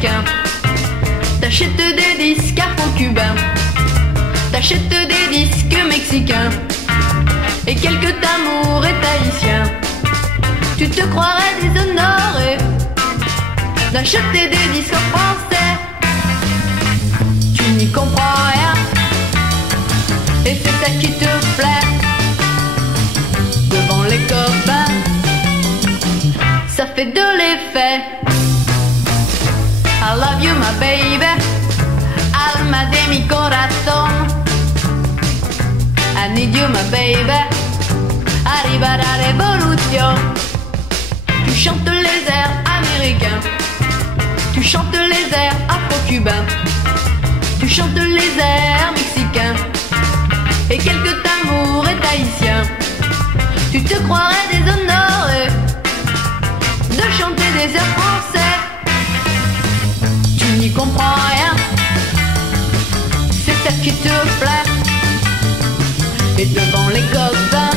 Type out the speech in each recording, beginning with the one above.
mexicains. T'achètes des disques afro-cubains, t'achètes des disques mexicains et quelques tamours et tahitiens. Tu te croirais déshonoré d'acheter des disques français. Tu n'y comprends rien et c'est ça qui te plaît. Devant les copains, ça fait de l'effet. I love you my baby, alma de mi corazón. I need you my baby, arriba la révolution. Tu chantes les airs américains, tu chantes les airs afro-cubains, tu chantes les airs mexicains et quelques tamours et tahitiens. Tu te croirais déshonoré de chanter des airs français. Tu n'y comprends rien, c'est ça qui te plaît. Et devant les copains,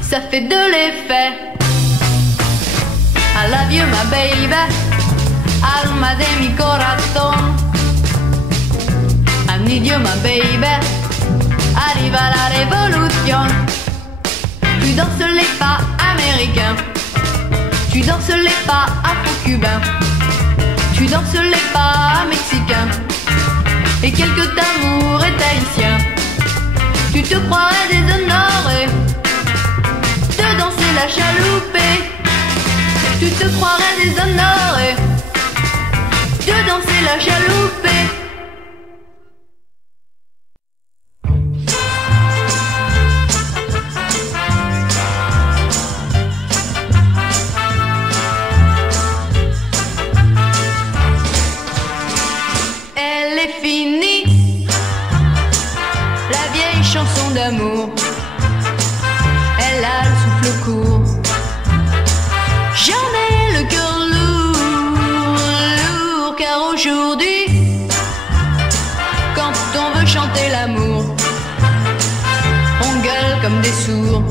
ça fait de l'effet. I love you my baby, alma de mi corazón. I need you my baby, arriva la révolution. Tu danses les pas américains, tu danses les pas afro-cubains, tu danses les pas mexicains et quelques tamours et tahitiens. Tu te croirais déshonoré de danser la chaloupée. Tu te croirais déshonoré de danser la chaloupée. Elle est finie, la vieille chanson d'amour. Elle a le souffle court. J'en ai le cœur lourd, lourd, car aujourd'hui, quand on veut chanter l'amour, on gueule comme des sourds,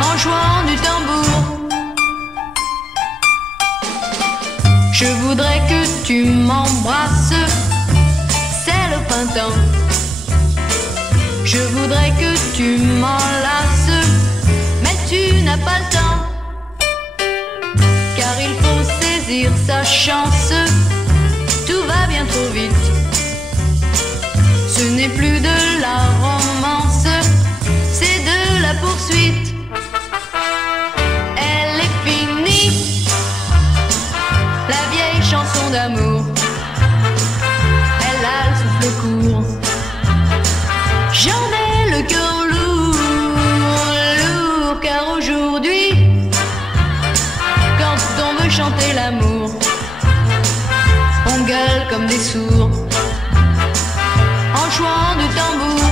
en jouant du tambour. Je voudrais que tu m'embrasses, c'est le printemps. Je voudrais que tu m'enlaces, mais tu n'as pas le temps. Car il faut saisir sa chance, tout va bien trop vite. Ce n'est plus de la romance, c'est de la poursuite. Elle est finie, la vieille chanson d'amour. Elle a le souffle court. J'en ai le cœur lourd, lourd, car aujourd'hui, quand on veut chanter l'amour, on gueule comme des sourds, en jouant du tambour.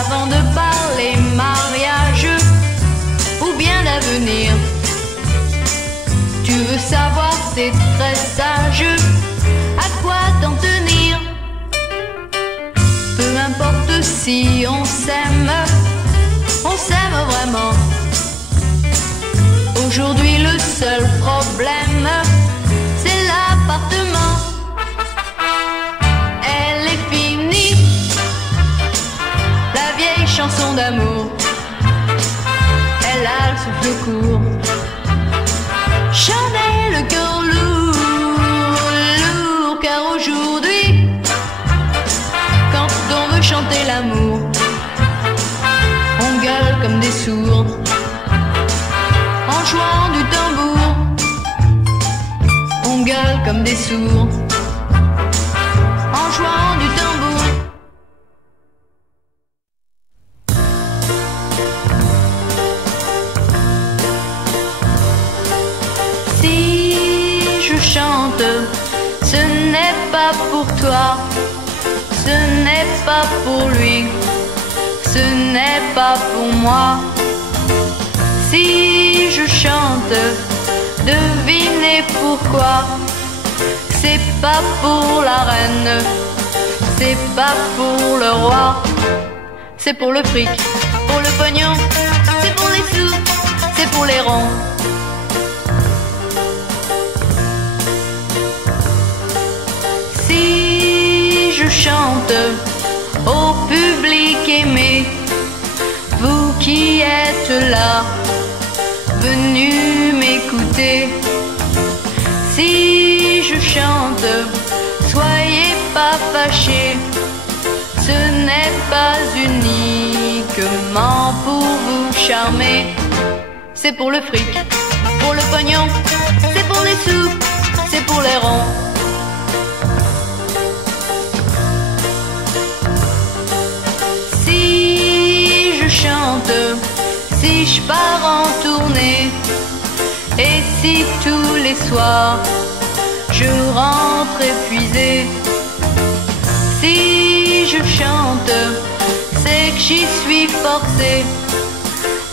Avant de parler mariage ou bien d'avenir, tu veux savoir, c'est très sage, à quoi t'en tenir. Peu importe si on s'aime vraiment. Aujourd'hui le seul problème, c'est l'appartement. Elle est finie, la vieille chanson d'amour. Elle a le souffle court. J'en ai le cœur lourd, lourd, car aujourd'hui, quand on veut chanter l'amour, on gueule comme des sourds, en jouant du tambour. On gueule comme des sourds, en jouant du tambour. Si je chante, ce n'est pas pour toi, ce n'est pas pour lui, ce n'est pas pour moi. Si je chante, devinez pourquoi. C'est pas pour la reine, c'est pas pour le roi. C'est pour le fric, pour le pognon, c'est pour les sous, c'est pour les ronds. Si je chante au public aimé, vous qui êtes là, venus m'écouter. Si je chante, soyez pas fâchés, ce n'est pas uniquement pour vous charmer. C'est pour le fric, pour le pognon, c'est pour les sous, c'est pour les ronds. Si je chante, si je pars en tournée, et si tous les soirs je rentre épuisé, si je chante, c'est que j'y suis forcé,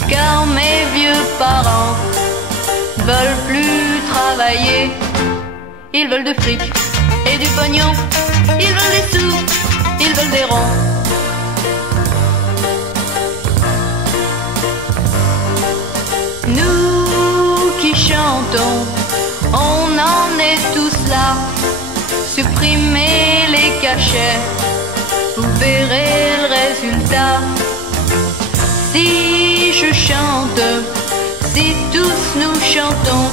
car mes vieux parents veulent plus travailler. Ils veulent du fric et du pognon, ils veulent des sous, ils veulent des ronds. Nous qui chantons, on en est tous là. Supprimez les cachets, vous verrez le résultat. Si je chante, si tous nous chantons,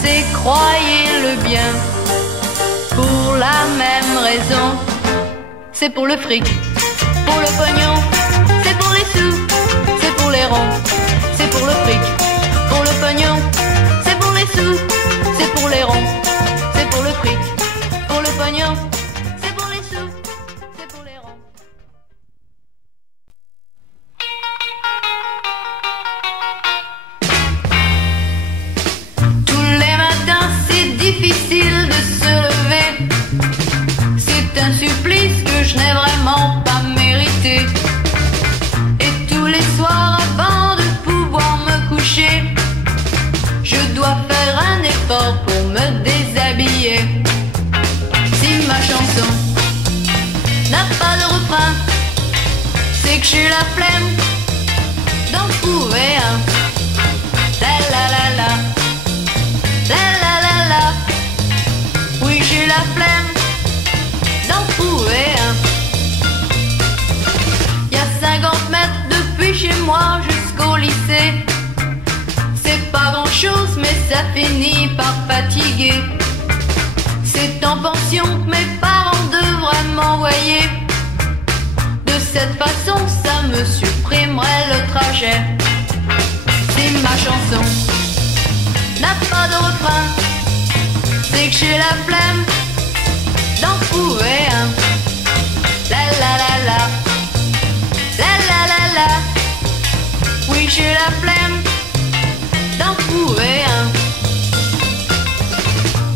c'est croyez-le bien, pour la même raison. C'est pour le fric, pour le pognon, c'est pour les sous, c'est pour les ronds. C'est pour le fric, pour le pognon, c'est pour les sous, c'est pour les ronds. C'est pour le fric, pour le pognon, c'est pour les sous, c'est pour les ronds. Tous les matins c'est difficile de se lever, c'est un supplice que je n'ai vraiment pas mérité. Et tous les soirs avant de pouvoir me coucher, je dois faire un effort pour me déshabiller. Si ma chanson n'a pas de refrain, c'est que j'ai la flemme d'en trouver un. La la la la, la la la la, oui j'ai la flemme d'en trouver un. Y a 50 mètres depuis chez moi jusqu'au lycée, c'est pas grand chose mais ça finit par fatiguer. C'est en pension que mes parents devraient m'envoyer, de cette façon ça me supprimerait le trajet. Si ma chanson n'a pas de refrain, c'est que j'ai la flemme d'en trouver un. La la la la, la la la la, oui j'ai la flemme d'en trouver un.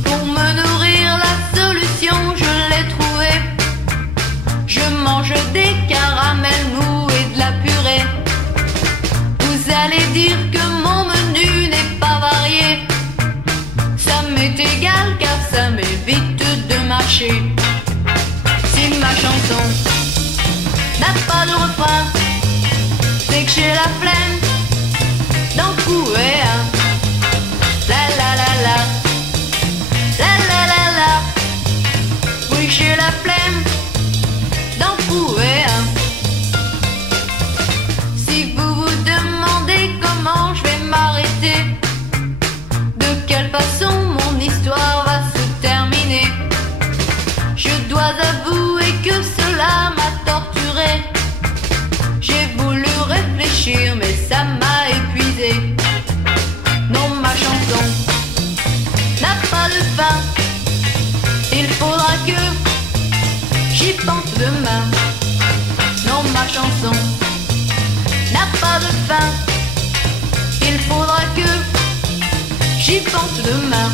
Pour me nourrir la solution je l'ai trouvée, je mange des caramels mous et de la purée. Vous allez dire que mon menu n'est pas varié, ça m'est égal car ça m'évite de marcher. Si ma chanson n'a pas de refrain, c'est que j'ai la flemme d'en trouver un. La la la la, la la la la, oui j'ai la flemme d'en trouver un. Si vous vous demandez comment je vais m'arrêter, de quelle façon mon histoire va se terminer, je dois avouer que cela m'a torturé. J'ai voulu réfléchir mais ça m'a épuisé. Non, ma chanson n'a pas de fin, il faudra que j'y pense demain. Non, ma chanson n'a pas de fin, il faudra que j'y pense demain.